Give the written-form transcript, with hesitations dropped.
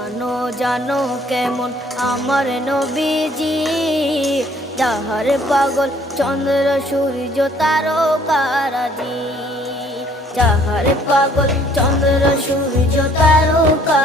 জানো জানো কেমন আমার নবীজি, যাহার পাগল চন্দ্র সূর্য তারকারাজি, যাহার পাগল চন্দ্র সূর্য তারকা